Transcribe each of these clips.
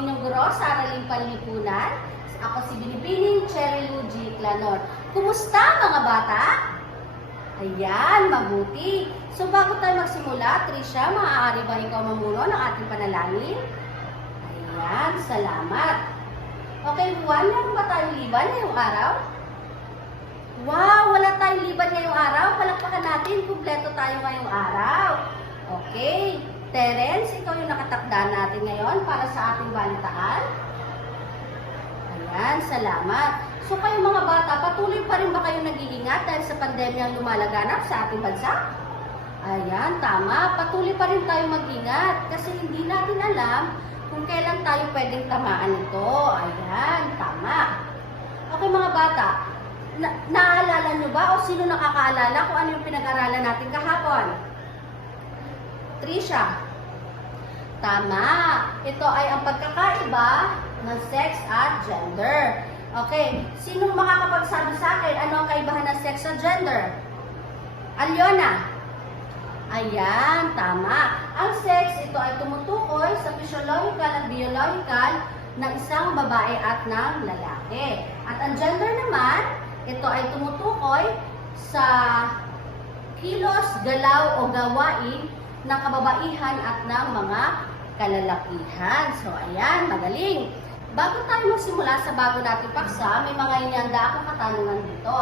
inyong guro sa Araling Panlipunan. Ako si Binibining Cherry Luigi Clanor. Kumusta mga bata? Ayan, mabuti. So bago tayo magsimula, Trisha, maaari ba ikaw mamuno ng ating panalangin? Ayan, salamat. Okay, Juan, meron ba tayong liban ngayong araw? Wow, wala tayong liban ngayong araw. Palakpakan natin, kumpleto tayo ngayong araw. Okay, Terence, ikaw yung nakatakda natin ngayon para sa ating balitaan. Ayan, salamat. So kayo mga bata, patuloy pa rin ba kayo nag-iingat dahil sa pandemyang lumalaganap sa ating bansa? Ayan, tama. Patuloy pa rin tayo mag-ingat kasi hindi natin alam kung kailan tayo pwedeng tamaan nito. Ayan, tama. Okay mga bata, naaalala nyo ba o sino nakakaalala kung ano yung pinag-aralan natin kahapon? Trisha. Tama. Ito ay ang pagkakaiba ng sex at gender. Okay. Sinong makakapagsabi sa akin ano ang kaibahan ng sex at gender? Alyona. Ayan, tama. Ang sex, ito ay tumutukoy sa physiological at biological ng isang babae at ng lalaki. At ang gender naman, ito ay tumutukoy sa kilos, galaw o gawain ng kababaihan at ng mga kalalakihan. So, ayan, magaling. Bago tayo magsimula sa bago nating paksa, may mga inyanda akong katanungan dito.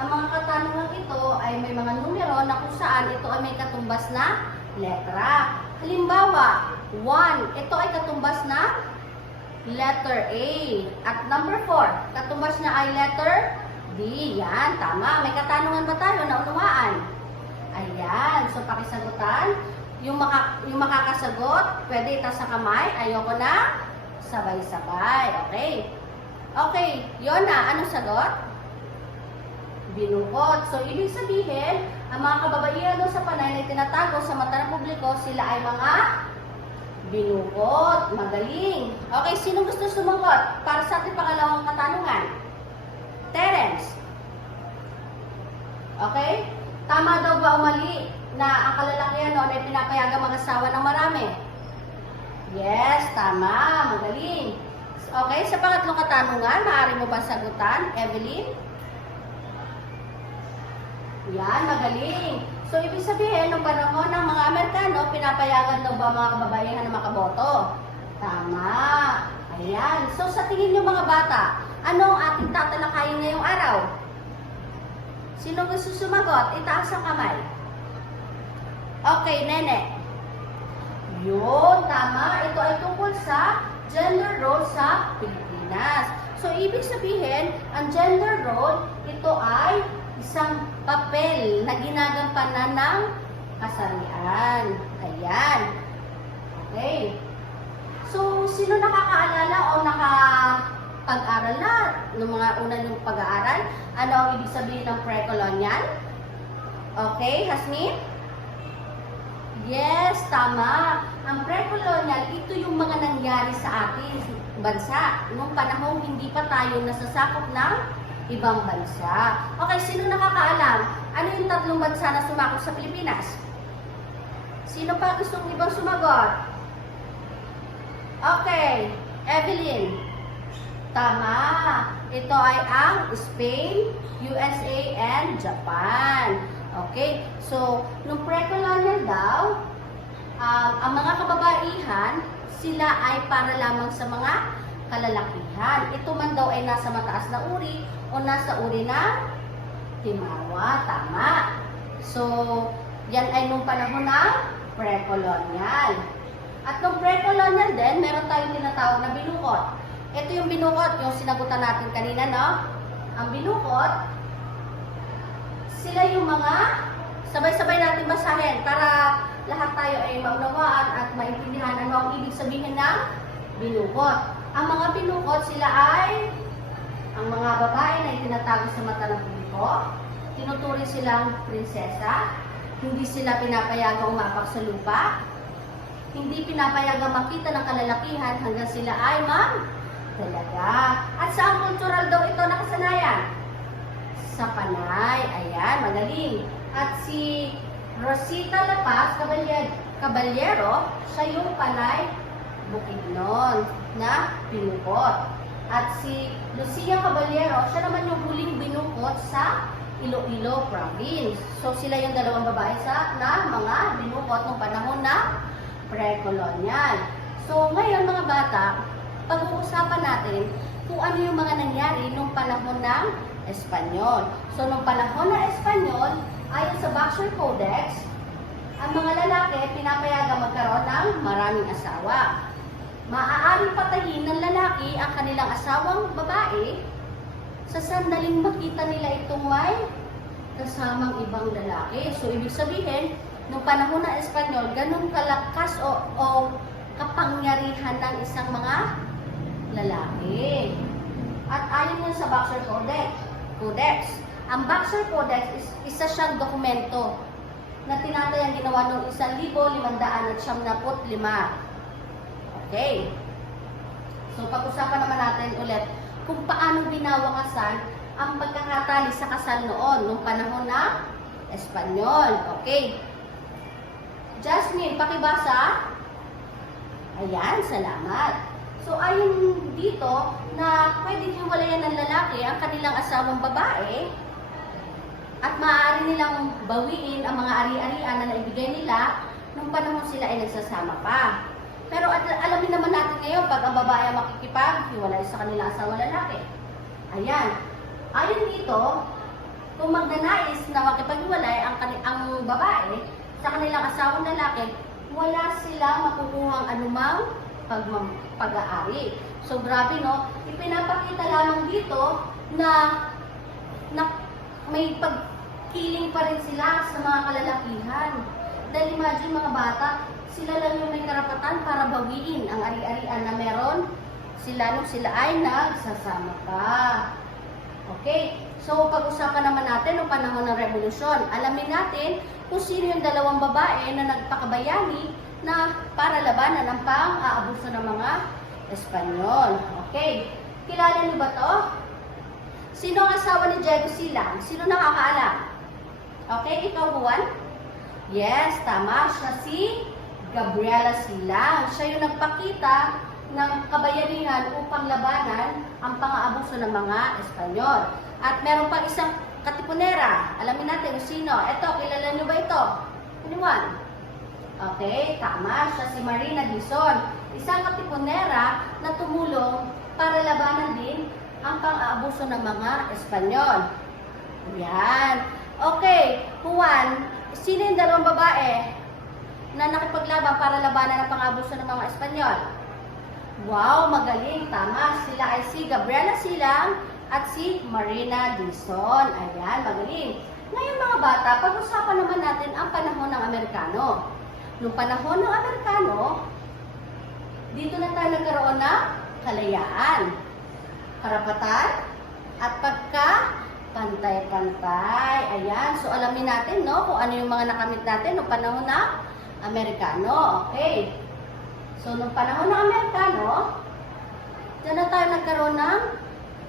Ang mga katanungan ito ay may mga numero na kung saan ito ay may katumbas na letra. Halimbawa, 1, ito ay katumbas na letter A. At number 4, katumbas na ay letter D. Yan, tama. May katanungan ba tayo na unawaan? Ayan, so pakisagutan. Yung makakasagot, pwede itaas sa kamay. Ayoko na. Sabay-sabay. Okay. Okay, Yona, anong sagot? Binukot. So, ibig sabihin, ang mga kababaihan doon sa panay na tinatago sa mata ng publiko, sila ay mga binukot. Magaling. Okay, sino gusto sumagot para sa ating pangalawang katanungan? Terence. Okay? Tama daw ba o mali na ang kalalakihan noon ay pinapayagang mag-asawa ng marami? Yes, tama. Magaling. Okay, sa pangatlong katanungan, maaari mo ba sagutan, Evelyn? Yan, magaling. So, ibig sabihin, nung panahon ng mga Amerikano, pinapayagan daw ba mga kababaihan na makaboto? Tama. Ayan. So, sa tingin niyo mga bata, ano ang ating tatalakayin ngayong araw? Sino gusto sumagot? Itaas ang kamay. Okay, Nene. Yun, tama. Ito ay tungkol sa gender role sa Pilipinas. So, ibig sabihin, ang gender role, ito ay isang papel na ginagampanan ng kasarian. Ayan. Okay. So, sino nakakaalala o nakapag-aral na ng mga una ng pag-aaral? Ano ang ibig sabihin ng pre-colonial? Okay, Hasmin? Yes, tama. Ang pre-colonial, ito yung mga nangyari sa ating bansa. Noong panahon, hindi pa tayo nasasakop ng ibang bansa. Okay, sino nakakaalam? Ano yung tatlong bansa na sumakop sa Pilipinas? Sino pa gustong ibang sumagot? Okay, Evelyn. Tama. Ito ay ang Spain, USA, and Japan. Okay, so, nung pre-colonial daw, ang mga kababaihan, sila ay para lamang sa mga kalalakihan. Ito man daw ay nasa mataas na uri o nasa uri ng himawa. Tama. So, yan ay nung panahon ng pre-colonial. At nung pre-colonial din, meron tayong tinatawag na binukot. Ito yung binukot, yung sinagutan natin kanina, no? Ang binukot, sila yung mga sabay-sabay natin basahin para lahat tayo ay maunawaan at maintindihan ano ang ibig sabihin ng binukot. Ang mga binukot, sila ay ang mga babae na itinatago sa mata ng publiko, tinuturing silang prinsesa, hindi sila pinapayagang umapak sa lupa, hindi pinapayagang makita ng kalalakihan hanggang sila ay talaga. At saan kultural daw ito nakasanayan? Sa panay. Ayan, magaling. At si Rosita La Paz Caballero, siya yung panay Bukidnon na binukod. At si Lucia Caballero, siya naman yung huling binukod sa Iloilo Province. So sila yung dalawang babae na mga binukod ng panahon na pre-colonial. So ngayon mga bata, pag-uusapan natin kung ano yung mga nangyari nung panahon ng Espanyol. So nung panahon ng Espanyol, ayon sa Boxer Codex, ang mga lalaki pinapayagan magkaroon ng maraming asawa. Maaaring patayin ng lalaki ang kanilang asawang babae sa sandaling makita nila itong may kasamang ibang lalaki. So, ibig sabihin, nung panahon ng Espanyol, ganun kalakas o kapangyarihan ng isang mga lalaki. At ayon yun sa Boxer Codex. Ang Boxer Codex is isa siyang dokumento na tinatayang ginawa noong 1,575. Okay. So, pag-usapan naman natin ulit kung paano binawakasan ang pagkakatali sa kasal noon, nung panahon ng Espanyol. Okay. Jasmine, pakibasa. Ayan, salamat. So, ayon dito na pwedeng hiwalayan ng lalaki ang kanilang asawang babae at maaari nilang bawiin ang mga ari-arian na naibigay nila nung panahon sila ay nagsasama pa. Pero alamin naman natin ngayon, pag ang babae makikipaghiwalay sa kanilang asawang lalaki. Ayan. Ayon dito, kung magnanais na makipaghiwalay ang babae sa kanilang asawang lalaki, wala silang makukuhang anumang pag-aari. So, grabe, no? Ipinapakita lamang dito na may pagkiling pa rin sila sa mga kalalakihan. Dahil imagine mga bata, sila lang yung may karapatan para bawiin ang ari-arian na meron sila nung sila ay nagsasama pa. Okay? So, pag-usapan naman natin noong panahon ng revolusyon. Alamin natin kung sino yung dalawang babae na nagpakabayani na para labanan ang pang-aabuso ng mga Espanyol. Okay? Kilala niyo ba to? Sino ang asawa ni Diego Silang? Sino nakakaalam? Okay? Ikaw, Juan? Yes, tama. Siya si Gabriela Silang. Siya yung nagpakita ng kabayanihan upang labanan ang pang-aabuso ng mga Espanyol. At meron pang isang katipunera. Alamin natin kung sino. Ito, kilala nyo ba ito? Anyone? Okay, tama. Siya si Marina Dizon. Isang katipunera na tumulong para labanan din ang pang-aabuso ng mga Espanyol. Yan. Okay, Juan, sino yung dalawang babae na nakipaglaban para labanan ang pang-aabuso ng mga Espanyol? Wow, magaling. Tama. Sila ay si Gabriela Silang at si Marina Dizon. Ayan, magaling. Ngayon mga bata, pag-usapan naman natin ang panahon ng Amerikano. Noong panahon ng Amerikano, dito na tayo nagkaroon ng kalayaan, karapatan, at pagka-pantay-pantay. Ayan, so alamin natin, no, kung ano yung mga nakamit natin noong panahon ng Amerikano. Okay. So, noong panahon ng Amerikano, dyan na tayo nagkaroon ng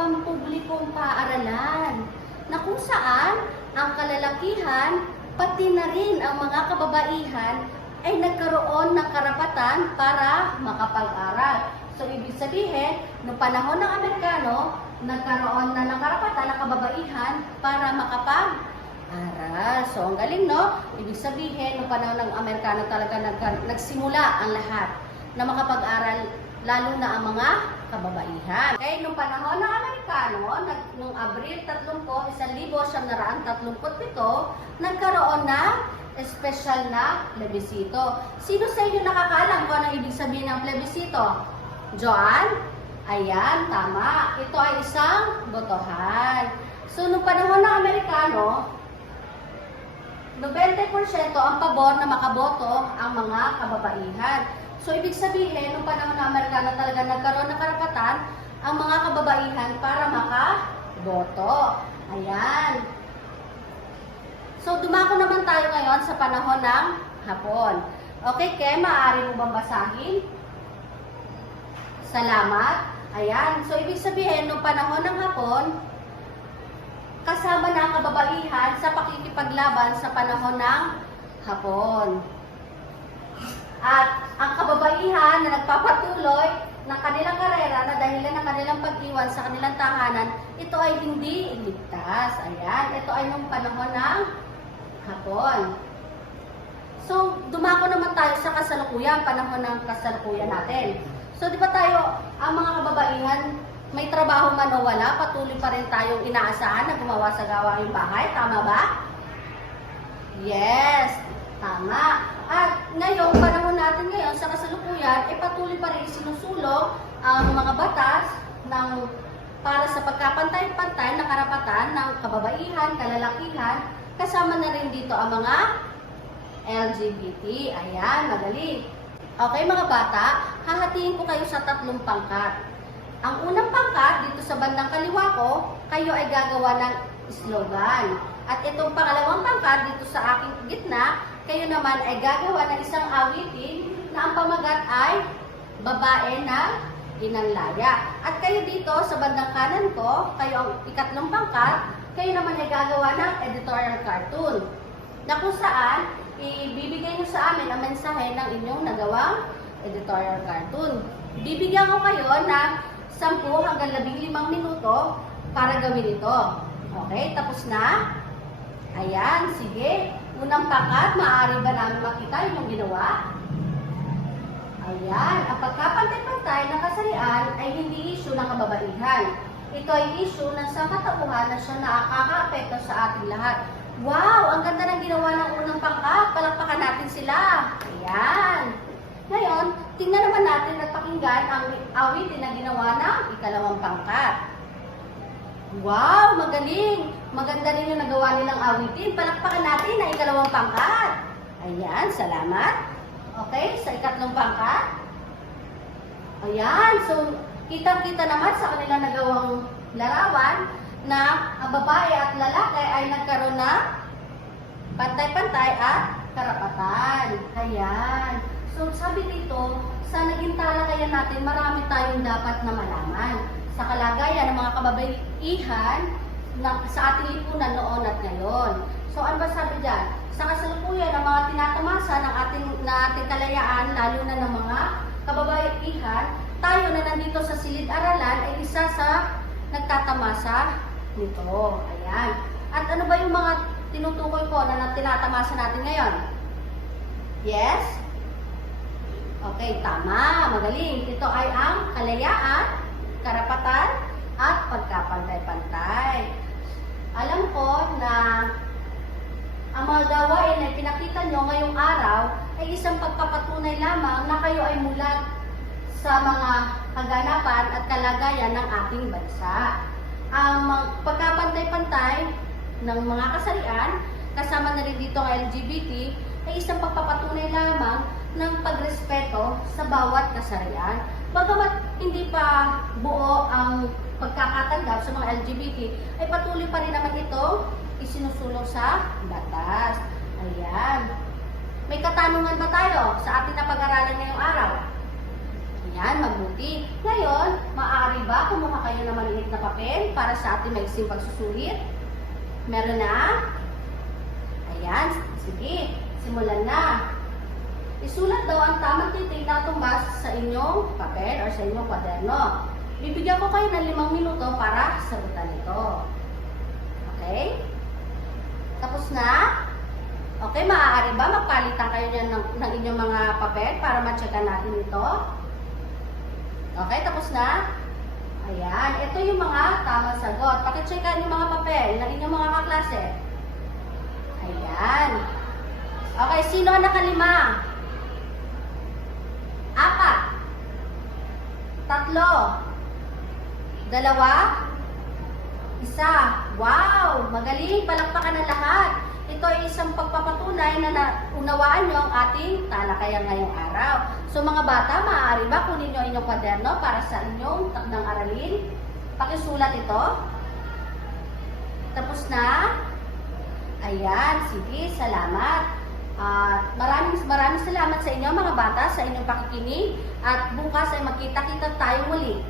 pampublikong paaralan na kung saan ang kalalakihan, pati na rin ang mga kababaihan ay nagkaroon ng karapatan para makapag-aral. So, ibig sabihin, noong panahon ng Amerikano, nagkaroon na ng karapatan ng kababaihan para makapag-aral. So, ang galing, no? Ibig sabihin, noong panahon ng Amerikano talaga nagsimula ang lahat na makapag-aral, lalo na ang mga kababaihan. Okay, nung panahon ng Amerikano, noong Abril 30, 1937, nagkaroon ng espesyal na plebisito. Sino sa inyo nakakaalam kung ano ibig sabihin ng plebisito? Joan? Ayan, tama. Ito ay isang botohan. So, nung panahon ng Amerikano, 90% ang pabor na makaboto ang mga kababaihan. So, ibig sabihin, nung panahon ng Amerikano talaga nagkaroon ng karapatan ang mga kababaihan para makaboto. Ayan. So, dumako naman tayo ngayon sa panahon ng Hapon. Okay, Ken, maaari mo bang basahin? Salamat. Ayan. So, ibig sabihin, nung panahon ng Hapon, kasama na ang kababaihan sa pakikipaglaban sa panahon ng Hapon. At ang kababaihan na nagpapatuloy tuloy ng kanilang karera na dahilan ng kanilang pag-iwan sa kanilang tahanan, ito ay hindi iligtas. Ayan, ito ay nung panahon ng Hapon. So, dumako naman tayo sa kasalukuyan, panahon ng kasalukuyan natin. So, di ba tayo, ang mga kababaihan, may trabaho man o wala, patuloy pa rin tayong inaasahan na gumawa sa gawaing bahay. Tama ba? Yes, tama. At ngayon, panahon natin ngayon sa kasalukuyan, patuloy pa rin sinusulong ang mga batas para sa pagkapantay-pantay na karapatan ng kababaihan, kalalakihan, kasama na rin dito ang mga LGBT. Ayan, madali. Okay mga bata, hahatiin ko kayo sa 3 pangkat. Ang unang pangkat, dito sa bandang kaliwa ko, kayo ay gagawa ng slogan. At itong pangalawang pangkat, dito sa aking gitna, kayo naman ay gagawa ng isang awitin na ang pamagat ay babae na inanlaya. At kayo dito sa bandang kanan ko, kayo ang ikatlong pangkat, kayo naman ay gagawa ng editorial cartoon na kung saan ibibigay nyo sa amin ang mensahe ng inyong nagawang editorial cartoon. Bibigyan ko kayo ng 10 hanggang 15 minuto para gawin ito. Okay, tapos na? Ayan, sige. Unang pangkat, maaari ba namin makita yung ginawa? Ayan, ang pagkapantay-pantay na kasarian ay hindi issue ng kababaihan. Ito ay issue ng sangkatauhan na siya nakaka-apekto sa ating lahat. Wow! Ang ganda ng ginawa ng unang pangkat. Palakpakan natin sila. Ayan. Ngayon, tingnan naman natin at pakinggan ang awitin na ginawa ng ikalawang pangkat. Wow! Magaling! Maganda rin yung nagawa nilang awitin. Palakpakan natin ang ikalawang pangkat. Ayan, salamat. Okay, sa ikatlong pangkat. Ayan, so kitang-kita naman sa kanilang nagawang larawan na ang babae at lalaki ay nagkaroon ng pantay-pantay at karapatan. Ayan. So, sabi dito, sa naging talakayan natin, marami tayong dapat na malaman sa kalagayan ng mga kababaihan sa ating lipunan noon at ngayon. So, ano ba sabi dyan? Sa kasalukuyan ng mga tinatamasa ng ating kalayaan, lalo na ng mga kababaihan, tayo na nandito sa silid-aralan ay isa sa nagtatamasa nito. Ayan. At ano ba yung mga tinutukoy ko na tinatamasa natin ngayon? Yes? Okay, tama. Magaling. Ito ay ang kalayaan, karapatan, at pagkapantay-pantay. Alam ko na ang mga gawain na pinakita nyo ngayong araw ay isang pagpapatunay lamang na kayo ay mulat sa mga kaganapan at kalagayan ng ating bansa. Ang pagkapantay-pantay ng mga kasarian, kasama na rin dito ang LGBT, ay isang pagpapatunay lamang ng pagrespeto sa bawat kasarian. Bagamat hindi pa buo ang pagkakatanggap sa mga LGBT, ay patuloy pa rin naman ito isinusulong sa batas. Ayan. May katanungan ba tayo sa ating napag-aralan ngayong araw? Ayan, mabuti. Ngayon, maaari ba kumuha kayo ng maliit na papel para sa ating maiksing pagsusulit? Meron na? Ayan, sige. Simulan na. Isulat daw ang tamang titik na tumbas sa inyong papel o sa inyong kwaderno. Bibigyan ko kayo ng 5 minuto para sagutan ito. Okay? Tapos na? Okay, maaari ba magpalitan kayo dyan ng inyong mga papel para ma-checkan natin ito? Okay, tapos na? Ayan, ito yung mga tamang sagot. Pakichekan yung mga papel ng inyong mga kaklase. Ayan. Okay, sino ang nakalima? 4. 3. 2. 1. Wow! Magaling! Palakpakan ng lahat. Ito ay isang pagpapatunay na naunawaan nyo ang ating talakayan ngayong araw. So mga bata, maaari ba kunin nyo inyong kwaderno para sa inyong takdang aralin? Pakisulat ito. Tapos na? Ayan, sige, salamat. Maraming salamat sa inyo mga bata sa inyong pakikinig at bukas ay magkita-kita tayo muli.